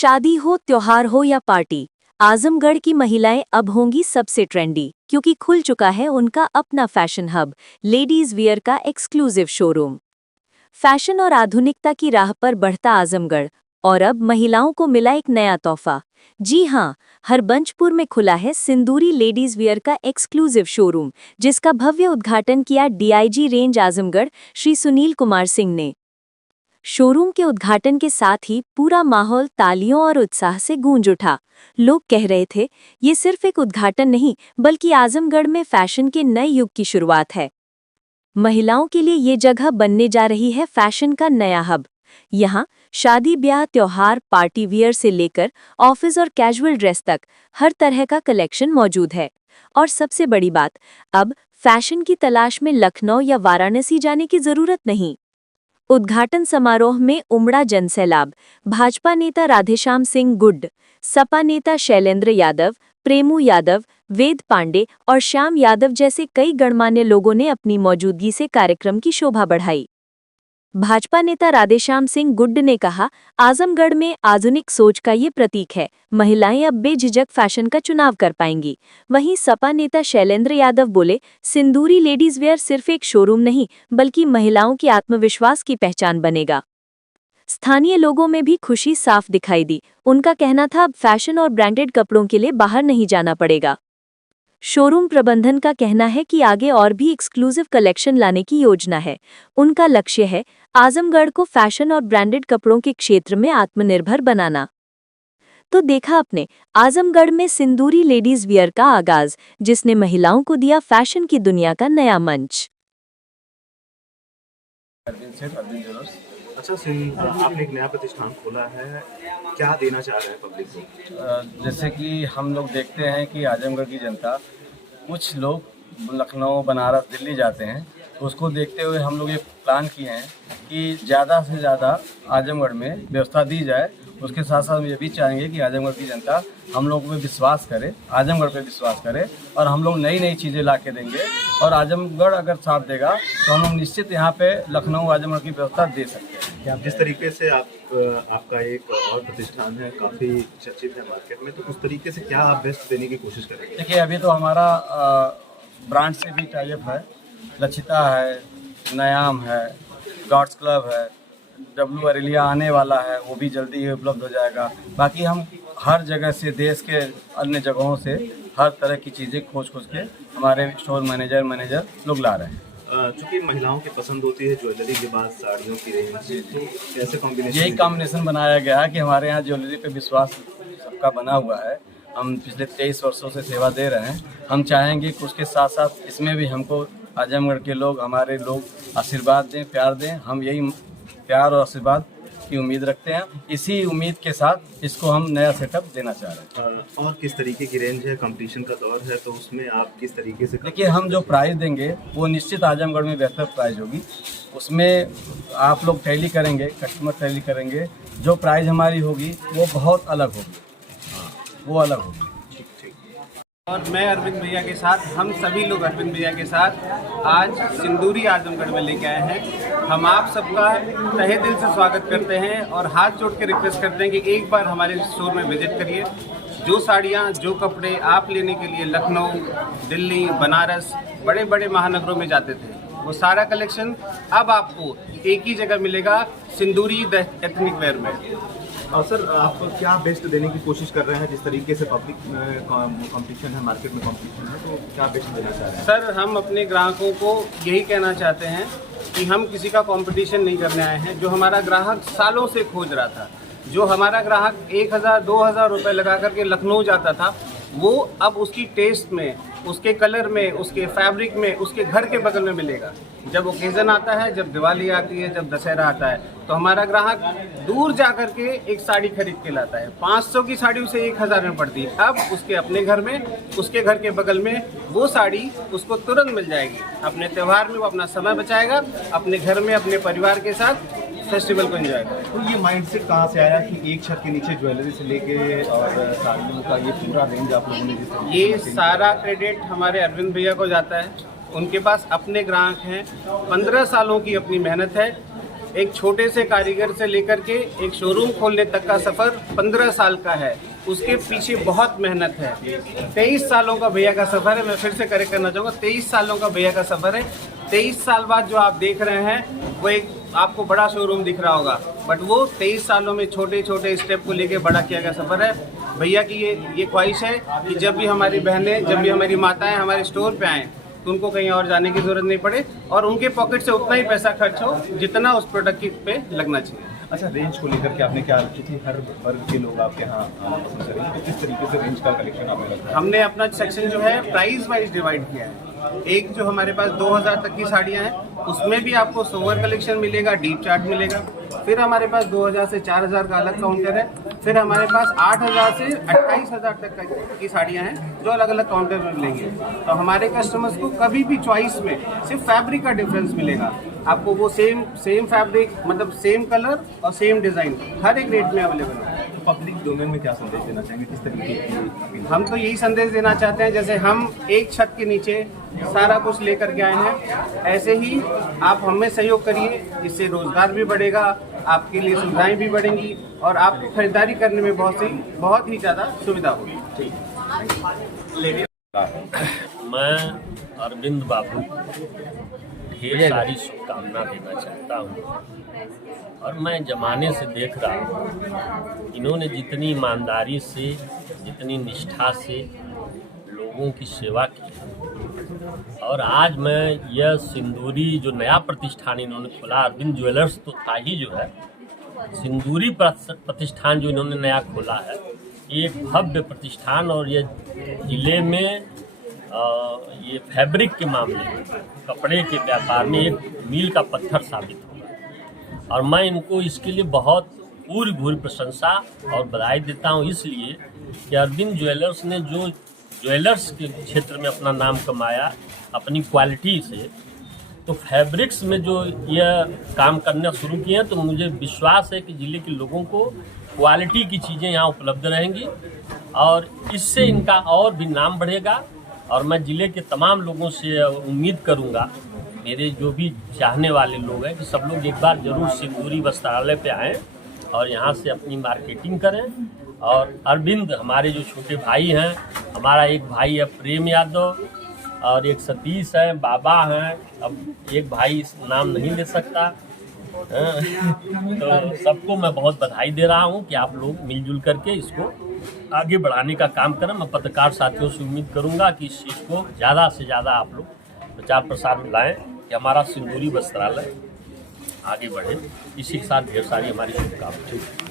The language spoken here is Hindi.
शादी हो, त्योहार हो या पार्टी, आजमगढ़ की महिलाएं अब होंगी सबसे ट्रेंडी, क्योंकि खुल चुका है उनका अपना फैशन हब, लेडीज वियर का एक्सक्लूसिव शोरूम। फैशन और आधुनिकता की राह पर बढ़ता आजमगढ़, और अब महिलाओं को मिला एक नया तोहफा। जी हां, हरबंचपुर में खुला है सिंदूरी लेडीज वियर का एक्सक्लूसिव शोरूम, जिसका भव्य उद्घाटन किया डीआईजी रेंज आजमगढ़ श्री सुनील कुमार सिंह ने। शोरूम के उद्घाटन के साथ ही पूरा माहौल तालियों और उत्साह से गूंज उठा। लोग कह रहे थे, ये सिर्फ एक उद्घाटन नहीं, बल्कि आजमगढ़ में फैशन के नए युग की शुरुआत है। महिलाओं के लिए ये जगह बनने जा रही है फैशन का नया हब। यहाँ शादी ब्याह, त्योहार, पार्टी वियर से लेकर ऑफिस और कैजुअल ड्रेस तक हर तरह का कलेक्शन मौजूद है। और सबसे बड़ी बात, अब फैशन की तलाश में लखनऊ या वाराणसी जाने की जरूरत नहीं। उद्घाटन समारोह में उमड़ा जनसैलाब। भाजपा नेता राधेश्याम सिंह गुड्ड, सपा नेता शैलेंद्र यादव, प्रेमू यादव, वेद पांडे और श्याम यादव जैसे कई गणमान्य लोगों ने अपनी मौजूदगी से कार्यक्रम की शोभा बढ़ाई। भाजपा नेता राधेश्याम सिंह गुड्ड ने कहा, आजमगढ़ में आधुनिक सोच का ये प्रतीक है, महिलाएं अब बेझिझक फैशन का चुनाव कर पाएंगी। वहीं सपा नेता शैलेंद्र यादव बोले, सिंदूरी लेडीज वेयर सिर्फ एक शोरूम नहीं, बल्कि महिलाओं की आत्मविश्वास की पहचान बनेगा। स्थानीय लोगों में भी खुशी साफ दिखाई दी। उनका कहना था, अब फैशन और ब्रांडेड कपड़ों के लिए बाहर नहीं जाना पड़ेगा। शोरूम प्रबंधन का कहना है कि आगे और भी एक्सक्लूसिव कलेक्शन लाने की योजना है। उनका लक्ष्य है आजमगढ़ को फैशन और ब्रांडेड कपड़ों के क्षेत्र में आत्मनिर्भर बनाना। तो देखा आपने आजमगढ़ में सिंदूरी लेडीज वियर का आगाज, जिसने महिलाओं को दिया फैशन की दुनिया का नया मंच। अच्छा, आपने एक नया प्रतिष्ठान खोला है, क्या देना चाह रहे हैं पब्लिक को? जैसे कि हम लोग देखते हैं कि आजमगढ़ की जनता, कुछ लोग लखनऊ, बनारस, दिल्ली जाते हैं, तो उसको देखते हुए हम लोग ये प्लान किए हैं कि ज़्यादा से ज़्यादा आजमगढ़ में व्यवस्था दी जाए। उसके साथ साथ हम ये भी चाहेंगे कि आजमगढ़ की जनता हम लोगों पे विश्वास करे, आजमगढ़ पे विश्वास करे, और हम लोग नई नई चीज़ें ला के देंगे। और आजमगढ़ अगर साथ देगा तो हम लोग निश्चित यहाँ पे लखनऊ, आजमगढ़ की व्यवस्था दे सकते हैं। जिस तरीके से आपका एक और प्रतिष्ठान है, काफ़ी चर्चित है मार्केट में, तो उस तरीके से क्या आप बेस्ट देने की कोशिश करेंगे? देखिए, अभी तो हमारा ब्रांड से भी टाइप है, लचिता है, नयाम है, गॉड्स क्लब है, डब्ल्यू अरेलिया आने वाला है, वो भी जल्दी ही उपलब्ध हो जाएगा। बाकी हम हर जगह से, देश के अन्य जगहों से हर तरह की चीज़ें खोज के हमारे स्टोर मैनेजर लोग ला रहे हैं। चूँकि महिलाओं की पसंद होती है ज्वेलरी के बाद साड़ियों की रेंज, तो कैसे कॉम्बिनेशन? यही कॉम्बिनेशन बनाया गया है कि हमारे यहाँ ज्वेलरी पे विश्वास सबका बना हुआ है। हम पिछले 23 वर्षों से सेवा दे रहे हैं। हम चाहेंगे कि उसके साथ साथ इसमें भी हमको आजमगढ़ के लोग, हमारे लोग आशीर्वाद दें, प्यार दें। हम यही प्यार और आशीर्वाद की उम्मीद रखते हैं। इसी उम्मीद के साथ इसको हम नया सेटअप देना चाह रहे हैं। और किस तरीके की रेंज है? कंपटीशन का दौर है, तो उसमें आप किस तरीके से? देखिए, हम जो प्राइस देंगे वो निश्चित आजमगढ़ में बेहतर प्राइस होगी। उसमें आप लोग टैली करेंगे, कस्टमर टैली करेंगे, जो प्राइस हमारी होगी वो बहुत अलग होगी। वो अलग होगी। और मैं अरविंद भैया के साथ, हम सभी लोग अरविंद भैया के साथ आज सिंदूरी आजमगढ़ में लेके आए हैं। हम आप सबका तहे दिल से स्वागत करते हैं और हाथ जोड़ के रिक्वेस्ट करते हैं कि एक बार हमारे स्टोर में विजिट करिए। जो साड़ियाँ, जो कपड़े आप लेने के लिए लखनऊ, दिल्ली, बनारस, बड़े बड़े महानगरों में जाते थे, वो सारा कलेक्शन अब आपको एक ही जगह मिलेगा, सिंदूरी द एथनिक वेयर में। और सर, आप क्या बेस्ट देने की कोशिश कर रहे हैं? जिस तरीके से पब्लिक कंपटीशन है, मार्केट में कंपटीशन है, तो क्या बेस्ट देना चाह रहे हैं? सर, हम अपने ग्राहकों को यही कहना चाहते हैं कि हम किसी का कंपटीशन नहीं करने आए हैं। जो हमारा ग्राहक सालों से खोज रहा था, जो हमारा ग्राहक 1000-2000 रुपये लगा करके लखनऊ जाता था, वो अब उसकी टेस्ट में, उसके कलर में, उसके फैब्रिक में, उसके घर के बगल में मिलेगा। जब ओकेज़न आता है, जब दिवाली आती है, जब दशहरा आता है, तो हमारा ग्राहक दूर जा कर के एक साड़ी खरीद के लाता है। 500 की साड़ी उसे 1000 में पड़ती है। अब उसके अपने घर में, उसके घर के बगल में वो साड़ी उसको तुरंत मिल जाएगी। अपने त्यौहार में वो अपना समय बचाएगा, अपने घर में अपने परिवार के साथ फेस्टिवल को एंजॉय करें। तो ये माइंडसेट कहाँ से आया कि एक छत के नीचे ज्वेलरी से लेके और साड़ियों का ये पूरा रेंज आप लोगों ने? ये सारा क्रेडिट हमारे अरविंद भैया को जाता है। उनके पास अपने ग्राहक हैं, 15 सालों की अपनी मेहनत है। एक छोटे से कारीगर से लेकर के एक शोरूम खोलने तक का सफ़र 15 साल का है। उसके पीछे बहुत मेहनत है। 23 सालों का भैया का सफ़र है। मैं फिर से करेक्ट करना चाहूँगा, 23 सालों का भैया का सफ़र है। 23 साल बाद जो आप देख रहे हैं वो एक आपको बड़ा शोरूम दिख रहा होगा, बट वो 23 सालों में छोटे छोटे स्टेप को लेके बड़ा किया गया सफ़र है। भैया की ये ख्वाहिश है कि जब भी हमारी बहनें, जब भी हमारी माताएं हमारे स्टोर पे आएँ तो उनको कहीं और जाने की ज़रूरत नहीं पड़े और उनके पॉकेट से उतना ही पैसा खर्च हो जितना उस प्रोडक्ट पे लगना चाहिए। अच्छा, रेंज को लेकर के आपने क्या रखी थी? हर वर्ग के लोग आपके यहाँ आना पसंद करेंगे, तो किस तरीके से रेंज का कलेक्शन आपने रखा? हमने अपना सेक्शन जो है प्राइस वाइज डिवाइड किया है। एक जो हमारे पास 2000 तक की साड़ियाँ हैं उसमें भी आपको सोवर कलेक्शन मिलेगा, डीप चार्ट मिलेगा। फिर हमारे पास 2000 से 4000 का अलग काउंटर है। फिर हमारे पास 8000 से 28000 तक की साड़ियाँ हैं जो अलग अलग काउंटर में मिलेंगी। तो हमारे कस्टमर्स को कभी भी चॉइस में सिर्फ फैब्रिक का डिफरेंस मिलेगा। आपको वो सेम फैब्रिक, मतलब सेम कलर और सेम डिज़ाइन हर एक रेट में अवेलेबल है। तो पब्लिक डोमेन में क्या संदेश देना चाहेंगे, किस तरीके की? हम तो यही संदेश देना चाहते हैं, जैसे हम एक छत के नीचे सारा कुछ लेकर के आए हैं, ऐसे ही आप हमें सहयोग करिए। इससे रोजगार भी बढ़ेगा, आपके लिए सुविधाएं भी बढ़ेंगी और आपको खरीदारी करने में बहुत ही ज़्यादा सुविधा होगी। ठीक है। मैं अरविंद बाबू ढेर सारी शुभकामना देना चाहता हूँ और मैं ज़माने से देख रहा हूँ इन्होंने जितनी ईमानदारी से, जितनी निष्ठा से लोगों की सेवा की है। और आज मैं यह सिंदूरी जो नया प्रतिष्ठान इन्होंने खोला, अरविंद ज्वेलर्स तो था ही, जो है सिंदूरी प्रतिष्ठान जो इन्होंने नया खोला है, एक भव्य प्रतिष्ठान और ये ज़िले में ये फैब्रिक के मामले में, कपड़े के व्यापार में एक मील का पत्थर साबित होगा। और मैं इनको इसके लिए बहुत पूरी प्रशंसा और बधाई देता हूँ, इसलिए कि अरविंद ज्वेलर्स ने जो ज्वेलर्स के क्षेत्र में अपना नाम कमाया अपनी क्वालिटी से, तो फैब्रिक्स में जो यह काम करना शुरू किए हैं, तो मुझे विश्वास है कि ज़िले के लोगों को क्वालिटी की चीज़ें यहाँ उपलब्ध रहेंगी और इससे इनका और भी नाम बढ़ेगा। और मैं ज़िले के तमाम लोगों से उम्मीद करूंगा, मेरे जो भी चाहने वाले लोग हैं, कि सब लोग एक बार जरूर सिंदूरी वस्त्रालय पे आएँ और यहाँ से अपनी मार्केटिंग करें। और अरविंद हमारे जो छोटे भाई हैं, हमारा एक भाई है प्रेम यादव और एक सतीश है, बाबा हैं, अब एक भाई नाम नहीं ले सकता। तो सबको मैं बहुत बधाई दे रहा हूँ कि आप लोग मिलजुल करके इसको आगे बढ़ाने का काम करें। मैं पत्रकार साथियों से उम्मीद करूँगा कि इस चीज़ को ज़्यादा से ज़्यादा आप लोग प्रचार प्रसार में लाएँ कि हमारा सिंदूरी वस्त्रालय आगे बढ़े। इसी के साथ ढेर सारी हमारी शुभकामनाएं।